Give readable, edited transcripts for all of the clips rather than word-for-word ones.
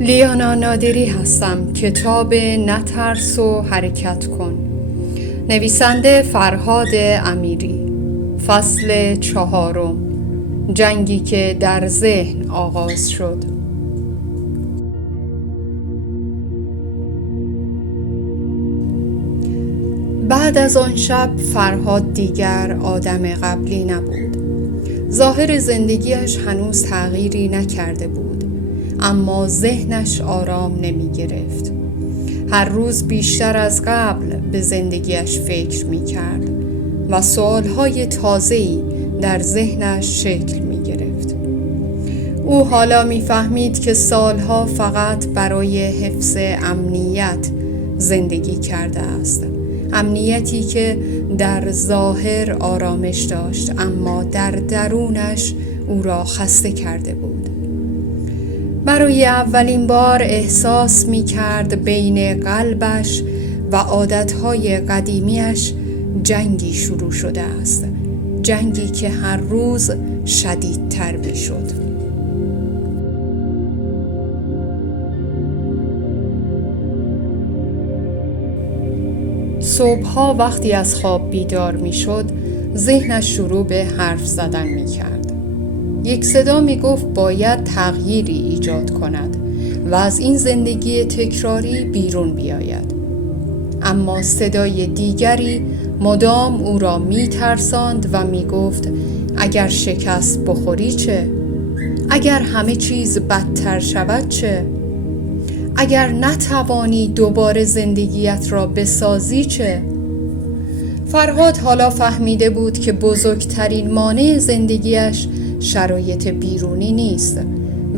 لیانا نادری هستم. کتاب نترس و حرکت کن، نویسنده فرهاد امیری. فصل 4، جنگی که در ذهن آغاز شد. بعد از آن شب فرهاد دیگر آدم قبلی نبود. ظاهر زندگیش هنوز تغییری نکرده بود، اما ذهنش آرام نمی گرفت. هر روز بیشتر از قبل به زندگیش فکر می کرد و سوالهای تازه‌ای در ذهنش شکل می گرفت. او حالا می فهمید که سالها فقط برای حفظ امنیت زندگی کرده است. امنیتی که در ظاهر آرامش داشت، اما در درونش او را خسته کرده بود. برای اولین بار احساس می کرد بین قلبش و عادتهای قدیمیش جنگی شروع شده است، جنگی که هر روز شدیدتر می شد. صبحها وقتی از خواب بیدار می شد، ذهنش شروع به حرف زدن می کرد. یک صدا می گفت باید تغییری ایجاد کند و از این زندگی تکراری بیرون بیاید. اما صدای دیگری مدام او را می ترساند و می گفت اگر شکست بخوری چه؟ اگر همه چیز بدتر شود چه؟ اگر نتوانی دوباره زندگیت را بسازی چه؟ فرهاد حالا فهمیده بود که بزرگترین مانع زندگیش شرایط بیرونی نیست،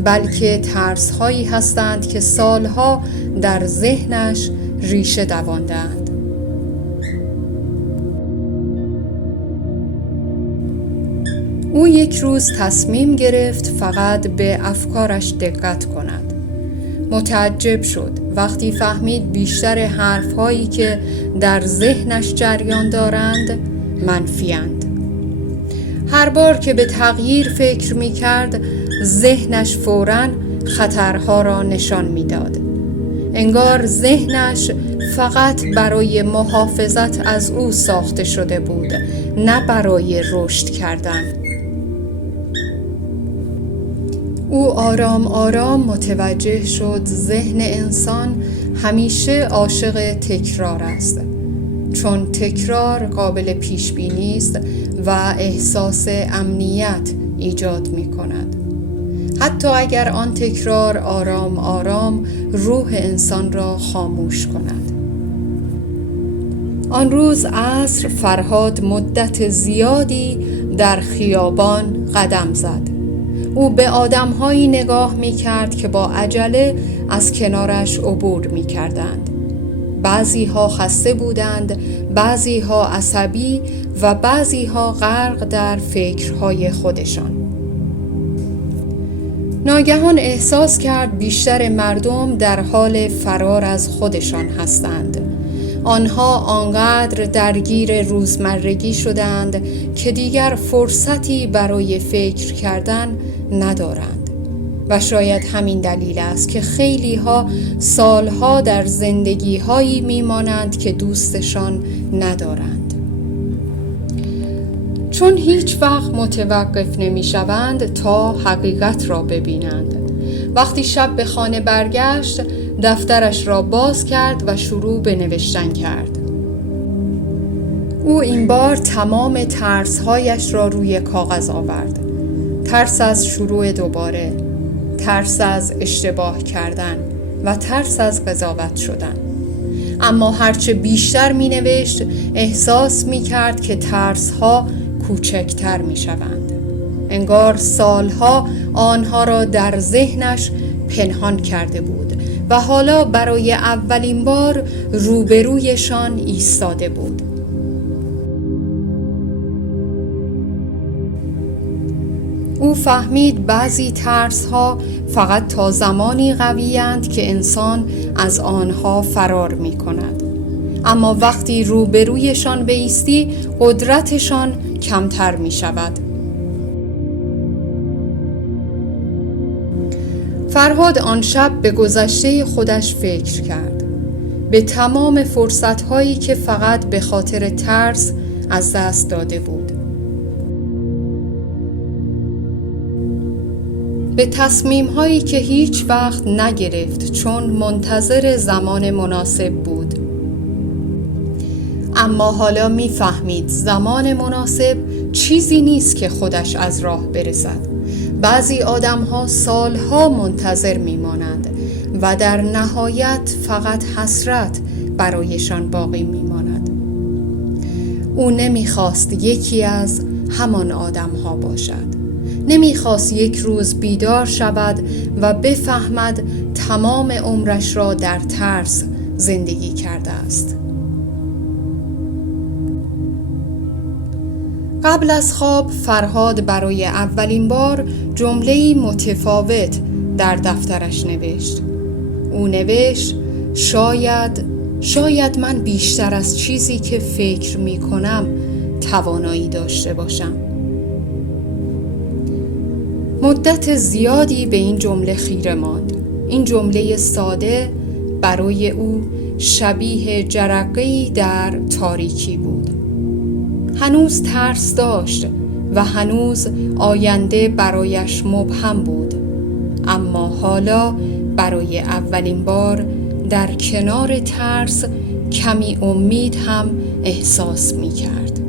بلکه ترس‌هایی هستند که سالها در ذهنش ریشه دوانده‌اند. او یک روز تصمیم گرفت فقط به افکارش دقت کند. متعجب شد وقتی فهمید بیشتر حرف‌هایی که در ذهنش جریان دارند منفی‌اند. هر بار که به تغییر فکر می‌کرد، ذهنش فوراً خطرها را نشان می‌داد. انگار ذهنش فقط برای محافظت از او ساخته شده بود، نه برای رشد کردن. او آرام آرام متوجه شد ذهن انسان همیشه عاشق تکرار است، چون تکرار قابل پیش بینی است و احساس امنیت ایجاد می کند. حتی اگر آن تکرار آرام آرام روح انسان را خاموش کند. آن روز عصر فرهاد مدت زیادی در خیابان قدم زد. او به آدم‌هایی نگاه می‌کرد که با عجله از کنارش عبور می‌کردند. بعضی‌ها خسته بودند، بعضی‌ها عصبی و بعضی‌ها غرق در فکرهای خودشان. ناگهان احساس کرد بیشتر مردم در حال فرار از خودشان هستند. آنها آنقدر درگیر روزمرگی شدند که دیگر فرصتی برای فکر کردن ندارند. و شاید همین دلیل است که خیلی ها سالها در زندگی هایی میمانند که دوستشان ندارند. چون هیچ وقت متوقف نمی شوند تا حقیقت را ببینند. وقتی شب به خانه برگشت، دفترش را باز کرد و شروع به نوشتن کرد. او این بار تمام ترس‌هایش را روی کاغذ آورد. ترس از شروع دوباره، ترس از اشتباه کردن و ترس از قضاوت شدن. اما هرچه بیشتر می نوشت، احساس می کرد که ترس‌ها کوچکتر می شوند. انگار سالها آنها را در ذهنش پنهان کرده بود و حالا برای اولین بار روبرویشان ایستاده بود. او فهمید بعضی ترس‌ها فقط تا زمانی قوی‌اند که انسان از آنها فرار می‌کند. اما وقتی روبرویشان بایستی، قدرتشان کمتر می‌شود. فرهاد آن شب به گذشته خودش فکر کرد، به تمام فرصت‌هایی که فقط به خاطر ترس از دست داده بود، به تصمیم‌هایی که هیچ وقت نگرفت چون منتظر زمان مناسب بود. اما حالا می‌فهمید زمان مناسب چیزی نیست که خودش از راه برسد. بعضی آدم‌ها سالها منتظر می‌مانند و در نهایت فقط حسرت برایشان باقی می‌ماند. او نمی‌خواست یکی از همان آدم‌ها باشد. نمی‌خواست یک روز بیدار شود و بفهمد تمام عمرش را در ترس زندگی کرده است. قبل از خواب فرهاد برای اولین بار جمله‌ای متفاوت در دفترش نوشت. او نوشت شاید من بیشتر از چیزی که فکر می کنم توانایی داشته باشم. مدت زیادی به این جمله خیره ماند. این جمله ساده برای او شبیه جرقه‌ای در تاریکی بود. هنوز ترس داشت و هنوز آینده برایش مبهم بود، اما حالا برای اولین بار در کنار ترس کمی امید هم احساس می کرد.